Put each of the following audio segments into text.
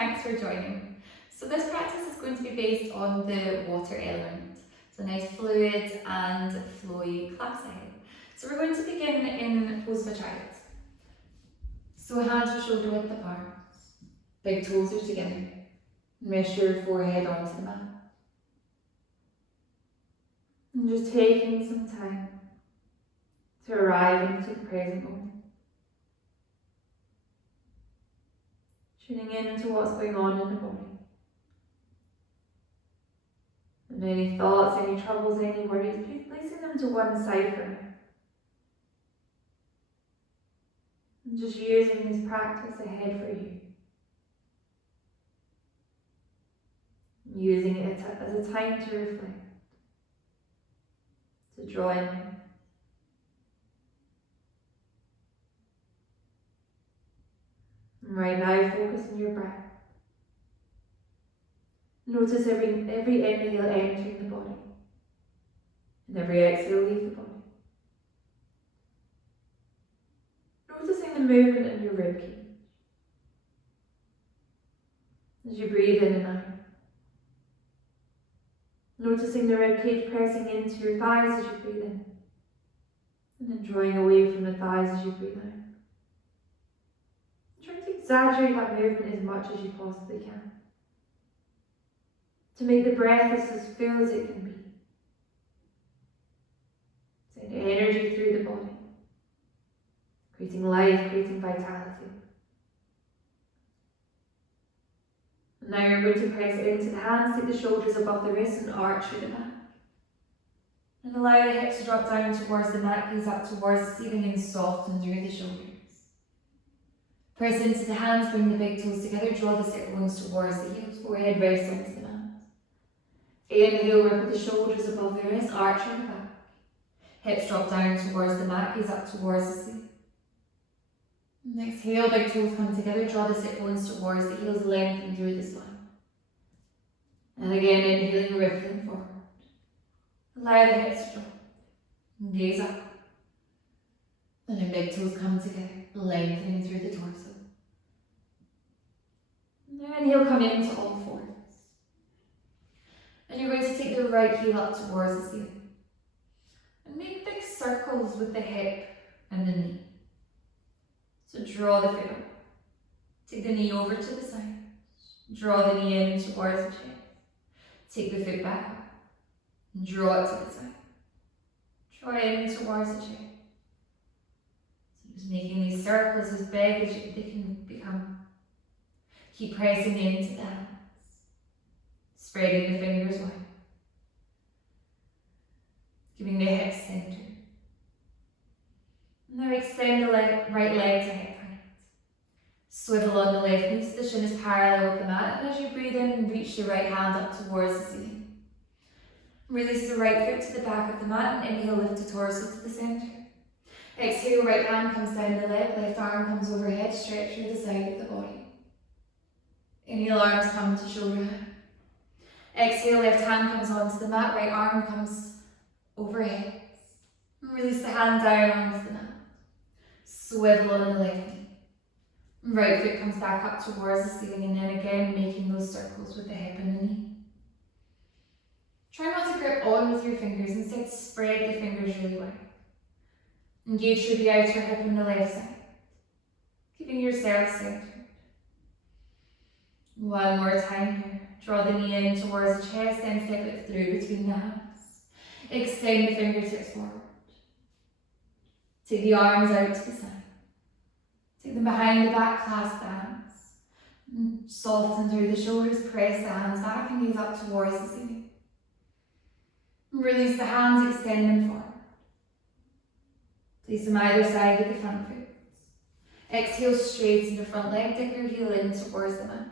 thanks for joining. So this practice is going to be based on the water element. So nice fluid and flowy classic. So we're going to begin in pose Vajrayana. So hands are shoulder width apart, big toes are together. Rest your forehead onto the mat. And just taking some time to arrive into the present moment. Tuning in to what's going on in the body. And any thoughts, any troubles, any worries, please placing them to one side for now. And just using this practice ahead for you. Using it as a time to reflect, to draw in. And right now, focus on your breath. Notice every inhale entering the body, and every exhale leave the body. Noticing the movement in your ribcage as you breathe in and out. Noticing the ribcage pressing into your thighs as you breathe in, and then drawing away from the thighs as you breathe out. Try to exaggerate that movement as much as you possibly can, to make the breath as full as it can be. Send energy through the body, creating life, creating vitality. And now you're going to press into the hands, take the shoulders above the wrists and arch through the mat. And allow the hips to drop down towards the mat, gaze up towards the ceiling and soften through the shoulders. Press into the hands, bring the big toes together, draw the sit bones towards the heels, forehead rests onto the mat. Inhale, ripple the shoulders above the wrists, arch on the back. Hips drop down towards the mat, gaze up towards the ceiling. And exhale, big toes come together, draw the sit bones towards the heels, lengthen through the spine. And again, inhaling, rippling forward. Allow the hips to drop. And gaze up. And then big toes come together, lengthening through the torso. Now inhale, come into all fours. And you're going to take the right heel up towards the ceiling. And make big circles with the hip and the knee. So draw the foot up. Take the knee over to the side. Draw the knee in towards the chest. Take the foot back up. And draw it to the side. Draw it in towards the chest. So just making these circles as big as they can become. Keep pressing into the hands. Spreading the fingers wide. Keeping the hips centered. Now extend the right leg to hip height. Swivel on the left knee so the shin is parallel with the mat, and as you breathe in, reach the right hand up towards the ceiling. Release the right foot to the back of the mat and inhale, lift the torso to the centre. Exhale, right hand comes down the left arm comes overhead, stretch through the side of the body. Inhale, arms come to shoulder height. Exhale, left hand comes onto the mat, right arm comes overhead. And release the hand down onto the mat. Swivel on the left knee. Right foot comes back up towards the ceiling, and then again making those circles with the hip and the knee. Try not to grip on with your fingers, instead spread the fingers really wide. Engage through the outer hip on the left side, keeping yourself centered. One more time here. Draw the knee in towards the chest, then flip it through between the hands. Extend the fingertips forward. Take the arms out to the side. Take them behind the back, clasp the hands. And soften through the shoulders, press the hands back and gaze up towards the ceiling. And release the hands, extend them forward. Place them either side of the front foot. Exhale, straighten the front leg, dip your heel in towards the mat.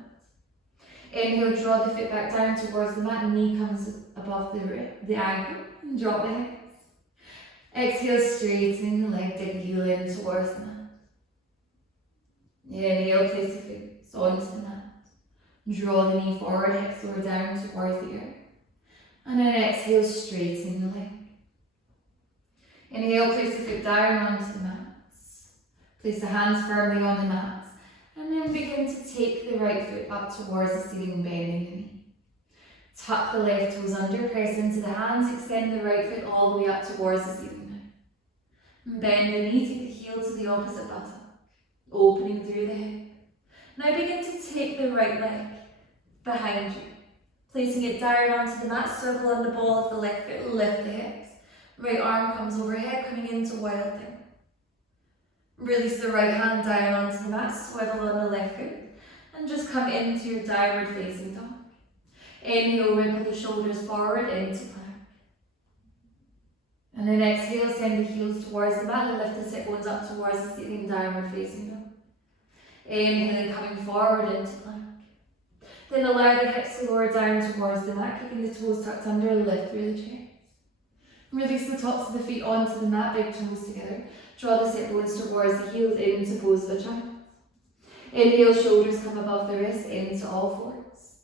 Inhale, draw the foot back down towards the mat, and knee comes above the ankle, and drop the hips. Exhale, straightening the leg, dig the heel in towards the mat. Inhale, place the foot onto the mat. Draw the knee forward, hips lower down towards the earth. And then exhale, straighten the leg. Inhale, place the foot down onto the mats. Place the hands firmly on the mats. And then And begin to take the right foot up towards the ceiling, bending the knee. Tuck the left toes under, press into the hands, extend the right foot all the way up towards the ceiling now. And bend the knee, take the heel to the opposite buttock, opening through the hip. Now begin to take the right leg behind you, placing it down onto the mat, swivel on the ball of the left foot, lift the hips. Right arm comes overhead, coming into wild thing. Release the right hand down onto the mat, swivel on the left foot, and just come into your downward facing dog. Inhale, wrinkle the shoulders forward into plank. And then exhale, send the heels towards the mat and lift the sit bones up towards the ceiling, downward facing dog. Inhaling, coming forward into plank. Then allow the hips to lower down towards the mat, keeping the toes tucked under, lift through the chest. Release the tops of the feet onto the mat, big toes together. Draw the sit bones towards the heels into pose for child. Inhale, shoulders come above the wrists into all fours.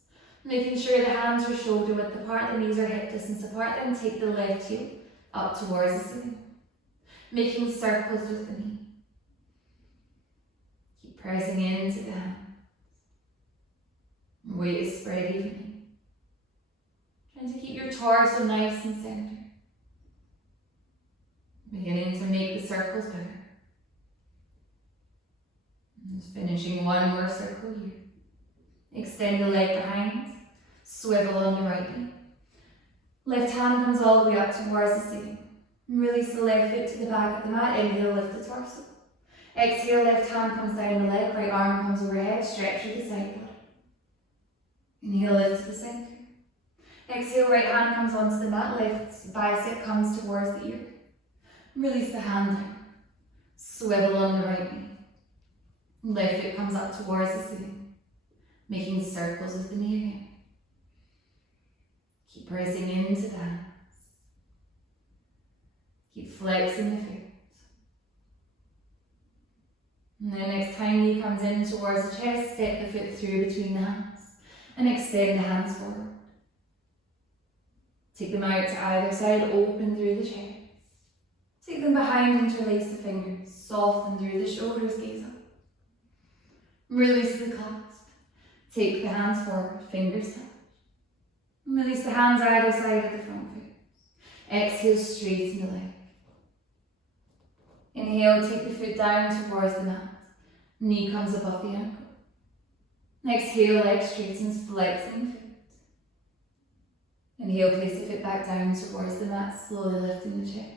Making sure the hands are shoulder width apart, the knees are hip distance apart, then take the left heel up towards the ceiling. Making circles with the knee. Keep pressing into the hands. Weight is spread evenly. Trying to keep your torso nice and centered. Beginning to make the circles bigger. Just finishing one more circle here. Extend the leg behind, swivel on the right knee. Left hand comes all the way up towards the ceiling. Release the left foot to the back of the mat, inhale, lift the torso. Exhale, left hand comes down the leg, right arm comes overhead, stretch through the side body. Inhale, lift to the center. Exhale, right hand comes onto the mat, left bicep comes towards the ear. Release the hand down. Swivel on the right knee. Left foot comes up towards the ceiling, making circles with the knee again. Keep pressing into the hands. Keep flexing the foot. And then next time knee comes in towards the chest, step the foot through between the hands and extend the hands forward. Take them out to either side, open through the chest. Take them behind, interlace the fingers, soften through the shoulders, gaze up. Release the clasp. Take the hands forward, fingers touch. Release the hands either side of the front foot. Exhale, straighten the leg. Inhale, take the foot down towards the mat. Knee comes above the ankle. Exhale, leg straightens, flexing the foot. Inhale, place the foot back down towards the mat, slowly lifting the chest.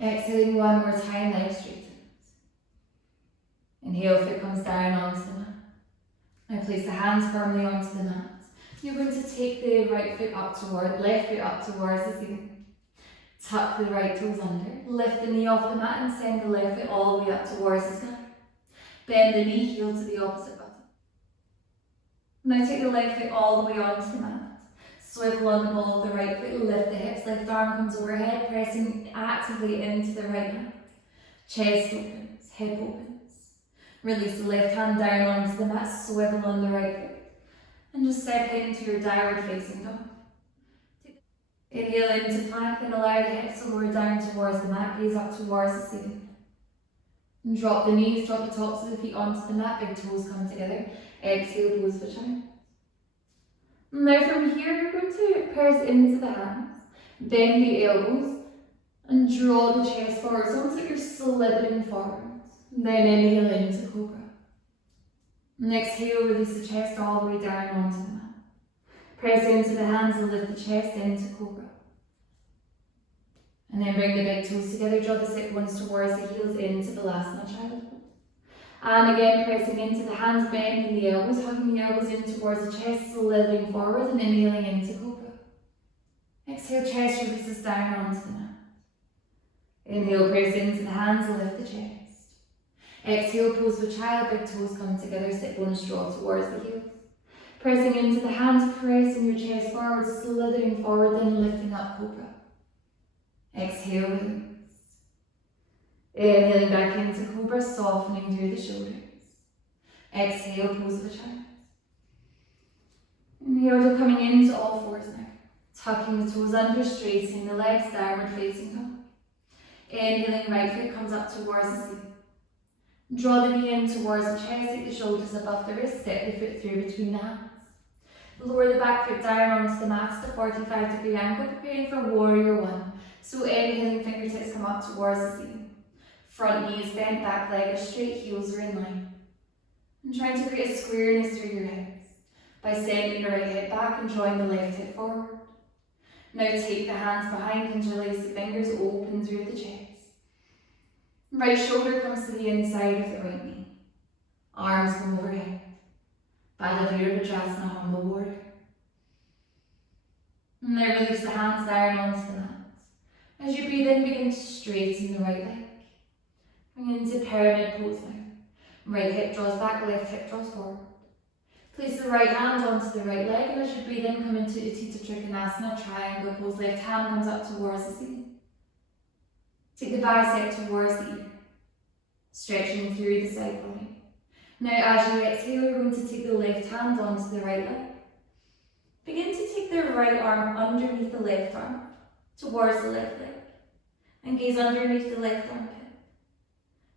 Exhaling one more time, leg straightens. Inhale, foot comes down onto the mat. Now place the hands firmly onto the mat. You're going to take the right foot up toward, left foot up towards the ceiling. Tuck the right toes under. Lift the knee off the mat and send the left foot all the way up towards the sky. Bend the knee, heel to the opposite button. Now take the left foot all the way onto the mat. Swivel on the ball of the right foot, lift the hips, left arm comes overhead, pressing actively into the right hand. Chest opens, hip opens. Release the left hand down onto the mat, swivel on the right foot. And just step into your downward facing dog. Inhale into plank and allow the hips to lower down towards the mat, gaze up towards the ceiling. And drop the knees, drop the tops of the feet onto the mat, big toes come together. Exhale, pose for child. Now from here, you're going to press into the hands, bend the elbows, and draw the chest forward. It's almost like you're slithering forward. Then inhale into cobra. And exhale, release the chest all the way down onto the mat. Press into the hands and lift the chest into cobra. And then bring the big toes together, draw the sit bones towards the heels into Vinyasa, child. And again, pressing into the hands, bending the elbows, hugging the elbows in towards the chest, slithering forward and inhaling into cobra. Exhale, chest releases down onto the mat. Inhale, press into the hands and lift the chest. Exhale, pose for child, big toes come together, sit bones draw towards the heels. Pressing into the hands, pressing your chest forward, slithering forward, then lifting up cobra. Exhale, release. Inhaling back into cobra, softening through the shoulders. Exhale, pose for child. Inhale, you're coming into all fours now. Tucking the toes under, straightening the legs, downward facing dog. Inhaling, right foot comes up towards the ceiling. Draw the knee in towards the chest, take the shoulders above the wrist, step the foot through between the hands. Lower the back foot down onto the mat to 45-degree angle, preparing for warrior one. So inhaling, fingertips come up towards the ceiling. Front knee is bent, back leg is straight, heels are in line. And trying to create a squareness through your hips by sending the right hip back and drawing the left hip forward. Now take the hands behind, interlace the fingers, open through the chest. Right shoulder comes to the inside of the right knee. Arms come overhead. Baddha Virabhadrasana, humble warrior. And now release the hands down onto the mat. As you breathe in, begin to straighten the right leg. Bring into pyramid pose now. Right hip draws back, left hip draws forward. Place the right hand onto the right leg, and as you breathe in, come into Utthita Trikonasana, triangle pose. Left hand comes up towards the ceiling. Take the bicep towards the ear, stretching through the side body. Now as you exhale, you're going to take the left hand onto the right leg. Begin to take the right arm underneath the left arm, towards the left leg, and gaze underneath the left armpit.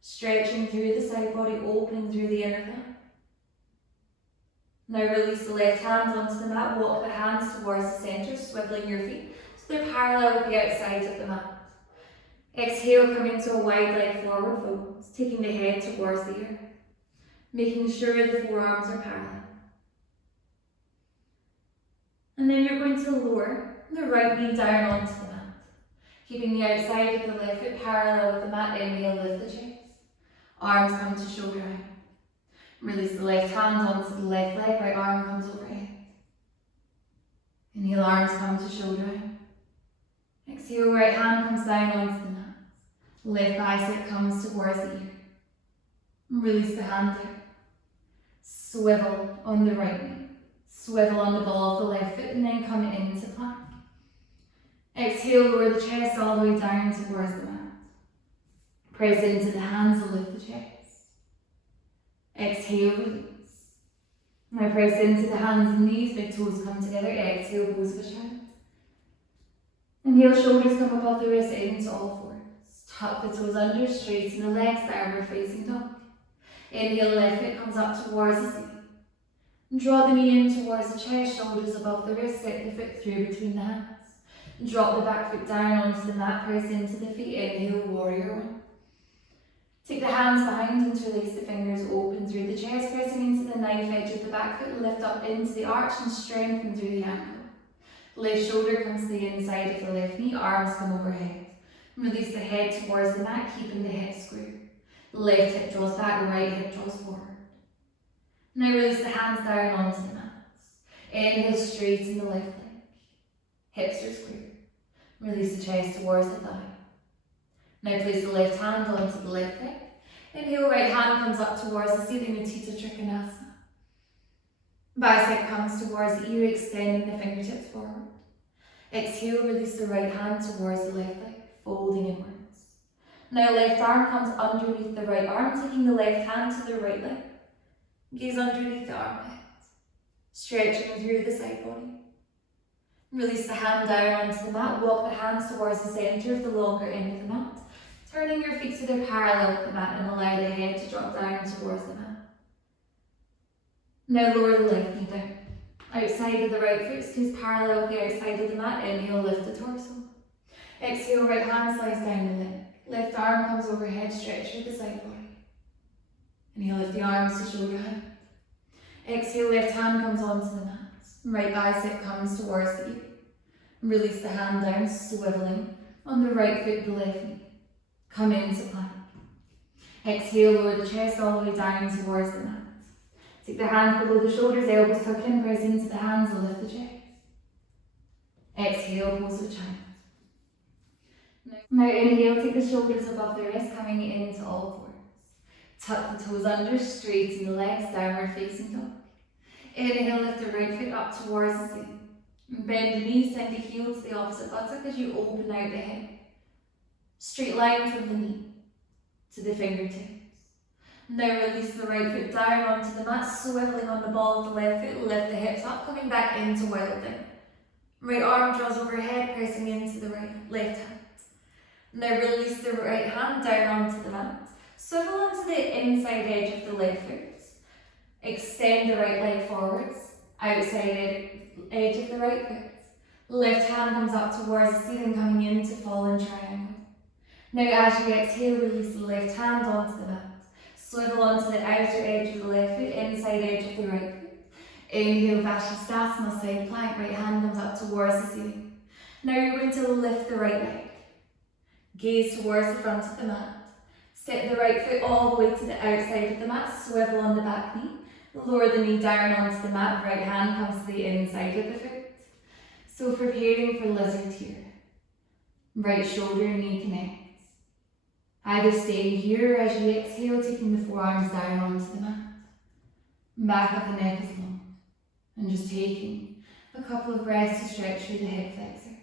Stretching through the side body, opening through the inner thigh. Now release the left hand onto the mat, walk the hands towards the centre, swiveling your feet so they're parallel with the outside of the mat. Exhale, come into a wide leg forward fold, taking the head towards the earth, making sure the forearms are parallel. And then you're going to lower the right knee down onto the mat, keeping the outside of the left foot parallel with the mat. Inhale, lift the chest. Arms come to shoulder height. Release the left hand onto the left leg, right arm comes overhead. Inhale, arms come to shoulder height. Exhale, right hand comes down onto the mat. Left bicep comes towards the ear. Release the hand there. Swivel on the right knee. Swivel on the ball of the left foot and then come into plank. Exhale, lower the chest all the way down towards the mat. Press into the hands and lift the chest. Exhale, release. Now press into the hands and knees, big toes come together. Exhale, pose of a child. Inhale, shoulders come above the wrist, into all fours. Tuck the toes under, straighten the legs, downward facing dog. Inhale, left foot comes up towards the ceiling. Draw the knee in towards the chest, shoulders above the wrist, step the foot through between the hands. Drop the back foot down onto the mat, press into the feet. Inhale, warrior one. Take the hands behind, interlace the fingers, open through the chest, pressing into the knife edge of the back foot, lift up into the arch and strengthen through the ankle. Left shoulder comes to the inside of the left knee, arms come overhead. Release the head towards the mat, keeping the head square. Left hip draws back, right hip draws forward. Now release the hands down onto the mat. Inhale, straighten the left leg. Hips are square. Release the chest towards the thigh. Now place the left hand onto the left leg. Inhale, right hand comes up towards the ceiling, Utthita Trikonasana. Bicep comes towards the ear, extending the fingertips forward. Exhale, release the right hand towards the left leg, folding inwards. Now left arm comes underneath the right arm, taking the left hand to the right leg. Gaze underneath the armpit, stretching through the side body. Release the hand down onto the mat, walk the hands towards the centre of the longer end of the mat, turning your feet so they're parallel with the mat and allow the head to drop down towards the mat. Now lower the left knee down. Outside of the right foot stays parallel with the outside of the mat. Inhale, lift the torso. Exhale, right hand slides down the leg. Left arm comes overhead, stretch through the side body. Inhale, lift the arms to shoulder height. Exhale, left hand comes onto the mat. Right bicep comes towards the ear. Release the hand down, swiveling on the right foot, the left knee. Come into plank. Exhale, lower the chest all the way down towards the mat. Take the hands below the shoulders, elbows tuck in, press into the hands and lift the chest. Exhale, pose of child. Now inhale, take the shoulders above the wrist, coming into all fours. Tuck the toes under, straighten the legs, downward facing dog. Inhale, lift the right foot up towards the ceiling. Bend the knees, send the heel to the opposite buttock as you open out the hip. Straight line from the knee to the fingertips. Now release the right foot down onto the mat, swiveling on the ball of the left foot, lift the hips up, coming back into wild thing. Right arm draws overhead, pressing into the left hand. Now release the right hand down onto the mat, Swivel onto the inside edge of the left foot. Extend the right leg forwards, outside edge of the right foot. Left hand comes up towards the ceiling, coming into fallen triangle. Now as you exhale, release the left hand onto the mat. Swivel onto the outer edge of the left foot, inside edge of the right foot. Inhale, Vinyasa, side plank, right hand comes up towards the ceiling. Now you're going to lift the right leg. Gaze towards the front of the mat. Step the right foot all the way to the outside of the mat, swivel on the back knee. Lower the knee down onto the mat, right hand comes to the inside of the foot. So preparing for lizard here. Right shoulder and knee connects. Either staying here as you exhale, taking the forearms down onto the mat. Back of the neck is long. And just taking a couple of breaths to stretch through the hip flexor.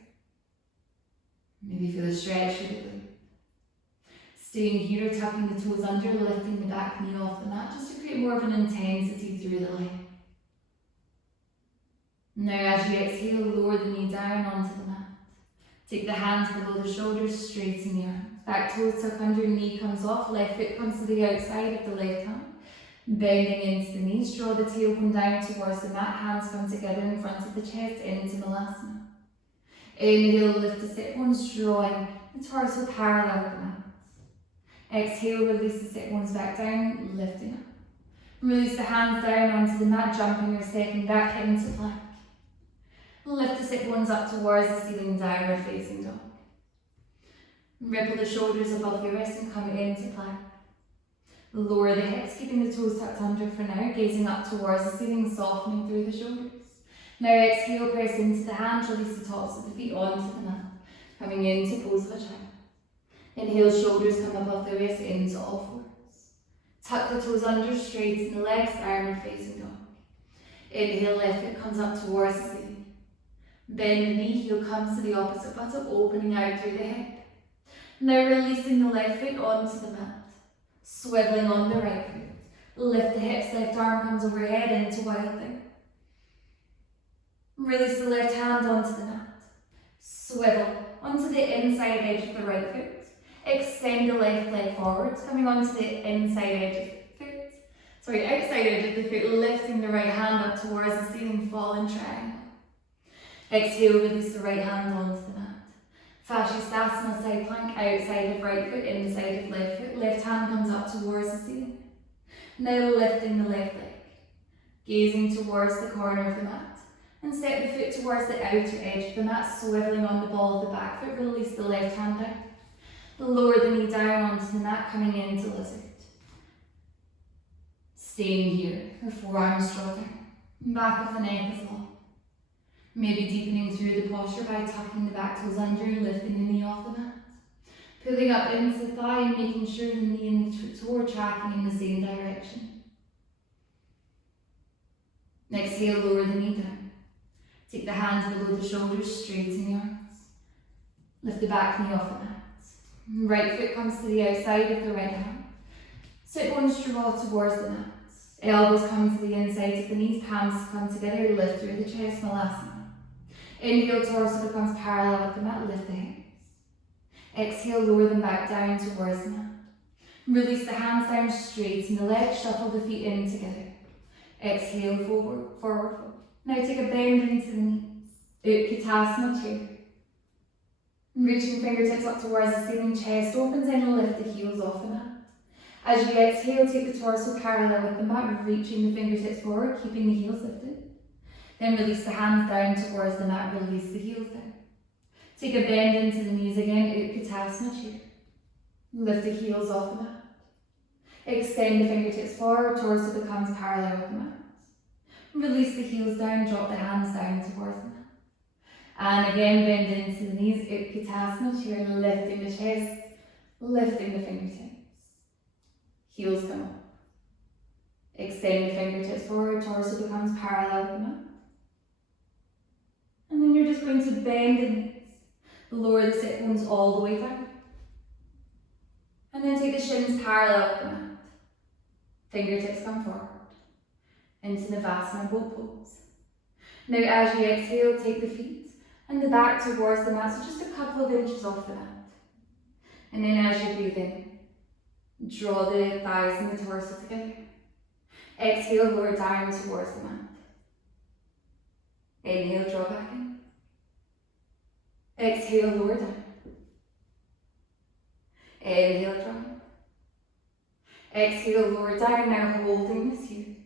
Maybe feel a stretch through the glute. Staying here, tucking the toes under, lifting the back knee off the mat, just to create more of an intensity through the leg. Now as you exhale, lower the knee down onto the mat. Take the hands below the shoulders, straighten the arms. Back toes tuck under, knee comes off, left foot comes to the outside of the left hand. Bending into the knees, draw the tailbone down towards the mat, hands come together in front of the chest, into Vinyasa. Inhale, lift the sit bones, drawing the torso parallel with the mat. Exhale, release the sit bones back down, lifting up. Release the hands down onto the mat, jumping or stepping back into plank. Lift the sit bones up towards the ceiling, downward facing dog. Ripple the shoulders above the wrist and come into plank. Lower the hips, keeping the toes tucked under for now, gazing up towards the ceiling, softening through the shoulders. Now exhale, press into the hands, release the tops of the feet onto the mat, coming into pose of a child. Inhale, shoulders come above the waist, into all fours. Tuck the toes under, straighten the legs, downward facing dog. Inhale, left foot comes up towards the ceiling. Bend the knee, heel comes to the opposite buttock, opening out through the hip. Now releasing the left foot onto the mat. Swiveling on the right foot. Lift the hips, left arm comes overhead into wild thing. Release the left hand onto the mat. Swivel onto the inside edge of the right foot. Extend the left leg forwards, coming onto the inside edge of the foot. Outside edge of the foot, lifting the right hand up towards the ceiling, fallen triangle. Exhale, release the right hand onto the mat. Vinyasa, side plank, outside of right foot, inside of left foot. Left hand comes up towards the ceiling. Now lifting the left leg. Gazing towards the corner of the mat. And step the foot towards the outer edge of the mat, swiveling on the ball of the back foot. Release the left hand down. Lower the knee down onto the mat, coming into lizard. Staying here, her forearms draw down. Back of the neck is long. Maybe deepening through the posture by tucking the back toes under, lifting the knee off the mat. Pulling up into the thigh and making sure the knee and the toe are tracking in the same direction. Exhale, lower the knee down. Take the hands below the shoulders, straighten the arms. Lift the back knee off the mat. Right foot comes to the outside of the right hand. Sit bones draw towards the mat. Elbows come to the inside of the knees, palms come together, lift through the chest, Vinyasa. Inhale, torso becomes parallel with the mat, lift the hips. Exhale, lower them back down towards the mat. Release the hands down, straighten the legs, shuffle the feet in together. Exhale, forward, fold. Now take a bend into the knees. Utkatasana chair. Reaching fingertips up towards the ceiling, chest opens and lift the heels off the mat. As you exhale, take the torso parallel with the mat, reaching the fingertips forward, keeping the heels lifted. Then release the hands down towards the mat, release the heels down. Take a bend into the knees again, Utkatasana chair. Lift the heels off the mat. Extend the fingertips forward, torso becomes parallel with the mat. Release the heels down, drop the hands down towards the mat. And again, bend into the knees, Utkatasana chair, lifting the chest, lifting the fingertips. Heels come up. Extend the fingertips forward, torso becomes parallel with the mat. And then you're just going to bend the knees. Lower the sit bones all the way down. And then take the shins parallel with the mat. Fingertips come forward. Into Vinyasa boat pose. Now as you exhale, take the feet and the back towards the mat, so just a couple of inches off the mat. And then as you breathe in, Draw the thighs and the torso together. Exhale, lower down towards the mat. Inhale, draw back in. Exhale, lower down. Inhale, draw in. Exhale, lower down. Now holding this here.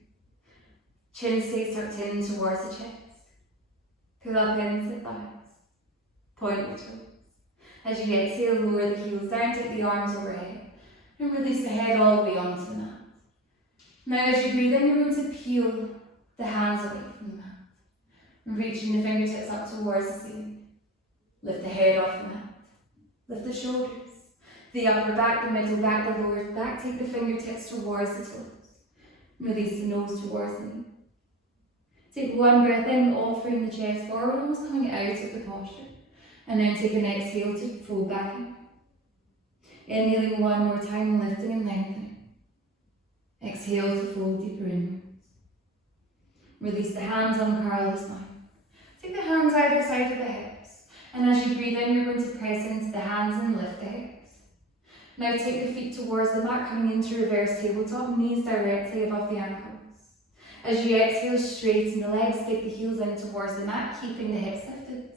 Chin stays tucked in towards the chest. Pull up into the thighs. Point the toes. As you exhale, lower the heels down, take the arms overhead. And release the head all the way onto the mat. Now as you breathe in, you're going to peel the hands away from the mat. And reaching the fingertips up towards the ceiling. Lift the head off the mat. Lift the shoulders. The upper back, the middle back, the lower back. Take the fingertips towards the toes. Release the nose towards the knee. Take one breath in, offering the chest forward, almost coming out of the posture. And then take an exhale to fold back in. Inhaling one more time, lifting and lengthening. Exhale to fold deeper inwards. Release the hands, uncurl the spine. Take the hands either side of the hips. And as you breathe in, you're going to press into the hands and lift the hips. Now take the feet towards the mat, coming into reverse tabletop, knees directly above the ankles. As you exhale, straighten the legs, take the heels in towards the mat, keeping the hips lifted.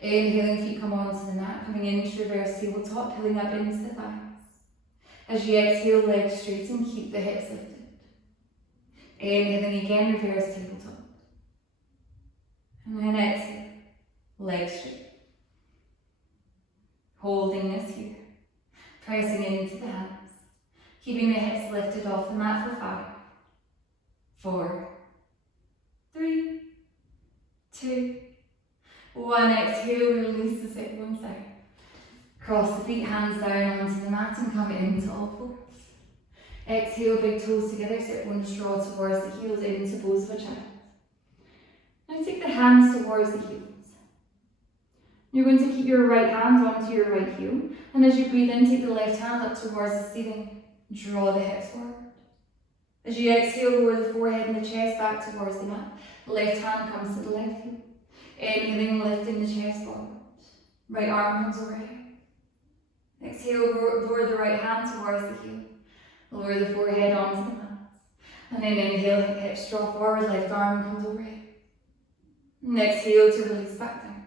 Inhaling, feet come onto the mat, coming into reverse tabletop, pulling up into the thighs. As you exhale, legs straighten, keep the hips lifted. Inhaling again, reverse tabletop. And then exhale, legs straight. Holding this here. Pressing into the hands. Keeping the hips lifted off the mat for 5, 4, 3, 2, 1. Exhale, release the sit bones down. Cross the feet, hands down onto the mat and come into all fours. Exhale, big toes together, sit bones draw towards the heels into pose of a child. Now take the hands towards the heels. You're going to keep your right hand onto your right heel, and as you breathe in, take the left hand up towards the ceiling. Draw the hips forward. As you exhale, lower the forehead and the chest back towards the mat. Left hand comes to the left heel. Inhaling, lifting the chest forward. Right arm comes overhead. Exhale, lower the right hand towards the heel. Lower the forehead onto the mat. And then inhale, hips draw forward, left arm comes overhead. And exhale to release back down.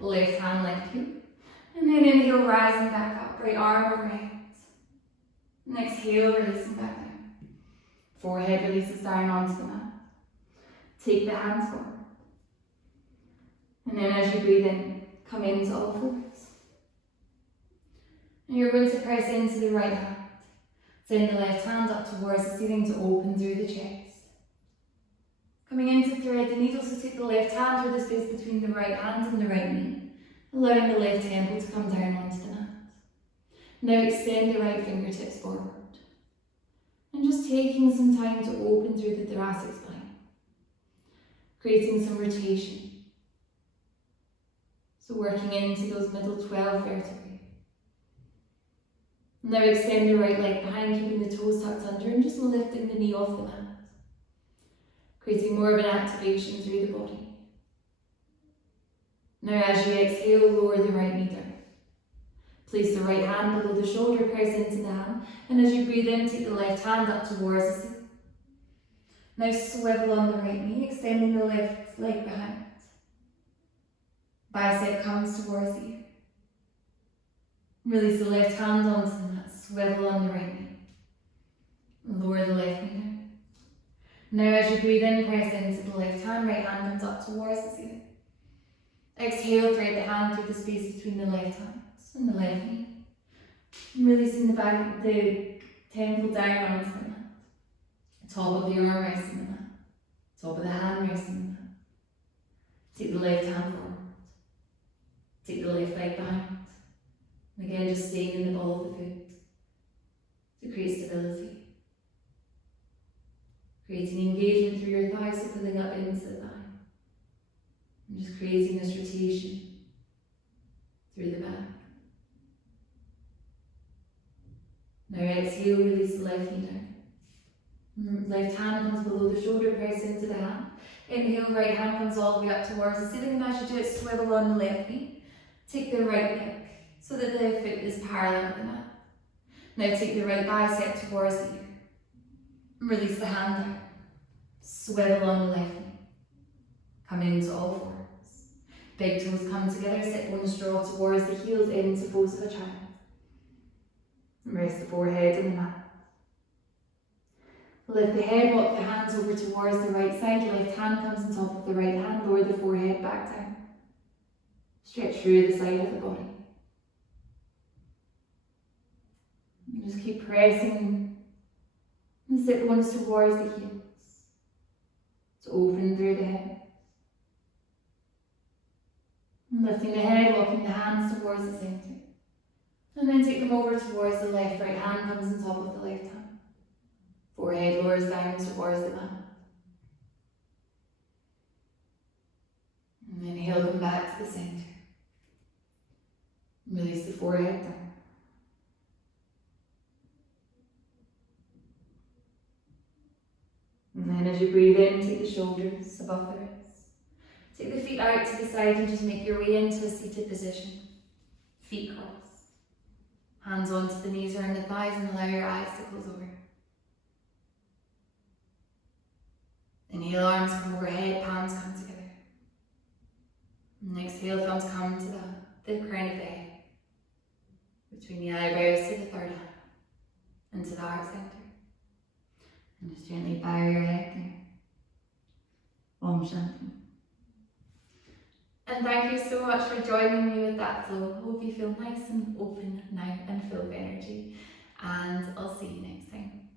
Left hand, left heel. And then inhale, rising back up, right arm overhead. And exhale, releasing back down. Forehead releases down onto the mat. Take the hands forward. And then as you breathe in, come into all fours. And you're going to press into the right hand. Send the left hand up towards the ceiling to open through the chest. Coming in to thread the needle, so take the left hand through the space between the right hand and the right knee, allowing the left temple to come down onto the mat. Now extend the right fingertips forward. And just taking some time to open through the thoracic spine, creating some rotation. So working into those middle 12 vertebrae. Now extend the right leg behind, keeping the toes tucked under and just lifting the knee off the mat. Creating more of an activation through the body. Now as you exhale, lower the right knee down. Place the right hand below the shoulder, press into the hand, and as you breathe in, take the left hand up towards the ceiling. Now swivel on the right knee, extending the left leg behind. Bicep comes towards the ear. Release the left hand onto the mat, swivel on the right knee. Lower the left knee down. Now as you breathe in, press into the left hand, right hand comes up towards the ceiling. Exhale, thread the hand through the space between the left hands and the left knee. Releasing the back, the temple down onto the mat. The top of the arm rests on the mat. Top of the hand rests on the mat. Take the left hand forward. Take the left leg behind. And again, just staying in the ball of the foot to create stability. Creating engagement through your thighs, so pulling up into the thigh. And just creating this rotation through the back. Now exhale, release the left knee down. Left hand comes below the shoulder, press into the hand. Inhale, right hand comes all the way up towards the ceiling, and as you do it, swivel on the left knee. Take the right leg so that the foot is parallel with the mat. Now take the right bicep towards the ear. Release the hand down. Swivel on the left knee. Come into all fours. Big toes come together, sit bones draw towards the heels into pose of a child. Rest the forehead on the mat. Lift the head, walk the hands over towards the right side. Left hand comes on top of the right hand. Lower the forehead back down. Stretch through the side of the body. And just keep pressing the sit bones towards the heels. To open through the head. And lifting the head, walking the hands towards the centre. And then take them over towards the left. Right hand comes on top of the left hand. Forehead lowers down towards the mat. And inhale, come back to the centre. Release the forehead down. And then as you breathe in, take the shoulders above the wrists. Take the feet out to the side and just make your way into a seated position. Feet crossed. Hands onto the knees around the thighs and allow your eyes to close over. Inhale, arms come overhead, palms come together. And exhale, thumbs come to the crown of the head. Between the eyebrows to the third eye. And to the heart centre. And just gently bow your head there. Om Shanti. And thank you so much for joining me with that flow. Hope you feel nice and open now and full of energy. And I'll see you next time.